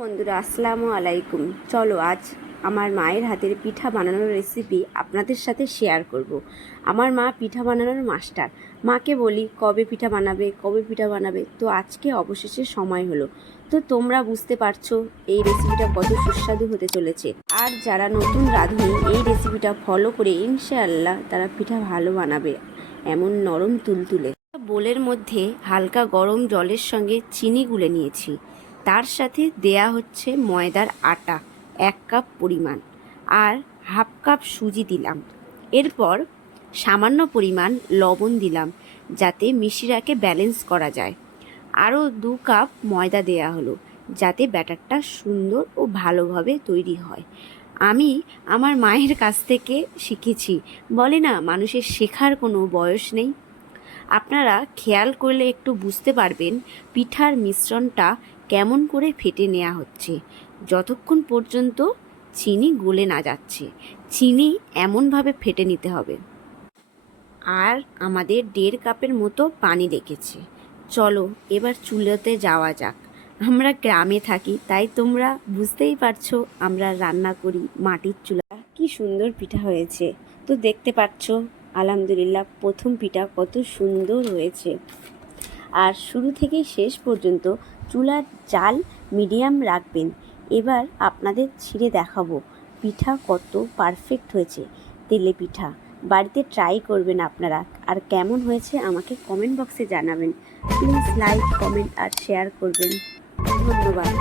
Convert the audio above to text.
বন্ধুরা আসসালামু আলাইকুম। চলো আজ আমার মায়ের হাতের পিঠা বানানোর রেসিপি আপনাদের সাথে শেয়ার করব। আমার মা পিঠা বানানোর মাস্টার। মাকে বলি কবে পিঠা বানাবে, তো আজকে অবশেষে সময় হলো। তো তোমরা বুঝতে পারছো এই রেসিপিটা কত সুস্বাদু হতে চলেছে। আর যারা নতুন রাঁধুনি এই রেসিপিটা ফলো করে ইনশাআল্লাহ তারা পিঠা ভালো বানাবে, এমন নরম তুলতুলে। বোলের মধ্যে হালকা গরম জলের সঙ্গে চিনি গুলে নিয়েছি। তার সাথে দেয়া হচ্ছে ময়দার আটা 1 কাপ পরিমাণ, আর হাফ কাপ সুজি দিলাম। এরপর সামান্য পরিমাণ লবণ দিলাম যাতে মিশ্রিটাকে ব্যালেন্স করা যায়। আরও 2 কাপ ময়দা দেয়া হলো যাতে ব্যাটারটা সুন্দর ও ভালোভাবে তৈরি হয়। আমি আমার মায়ের কাছ থেকে শিখেছি। বলে না, মানুষের শেখার কোনো বয়স নেই। আপনারা খেয়াল করলে একটু বুঝতে পারবেন পিঠার মিশ্রণটা কেমন করে ফেটে নেওয়া হচ্ছে, যতক্ষণ পর্যন্ত চিনি গলে না যাচ্ছে। চিনি এমনভাবে ফেটে নিতে হবে। আর আমাদের 1.5 কাপের মতো পানি লেগেছে। চলো এবার চুলাতে যাওয়া যাক। আমরা গ্রামে থাকি, তাই তোমরা বুঝতেই পারছো আমরা রান্না করি মাটির চুলা। কি সুন্দর পিঠা হয়েছে তো দেখতে পাচ্ছ। আলহামদুলিল্লাহ, প্রথম পিঠা কত সুন্দর হয়েছে। আর শুরু থেকে শেষ পর্যন্ত চুলার জাল মিডিয়াম রাখবেন। এবার আপনাদের ছিঁড়ে দেখাবো পিঠা কত পারফেক্ট হয়েছে। তেলে পিঠা বাড়িতে ট্রাই করবেন আপনারা, আর কেমন হয়েছে আমাকে কমেন্ট বক্সে জানাবেন। প্লিজ লাইক, কমেন্ট আর শেয়ার করবেন। ধন্যবাদ।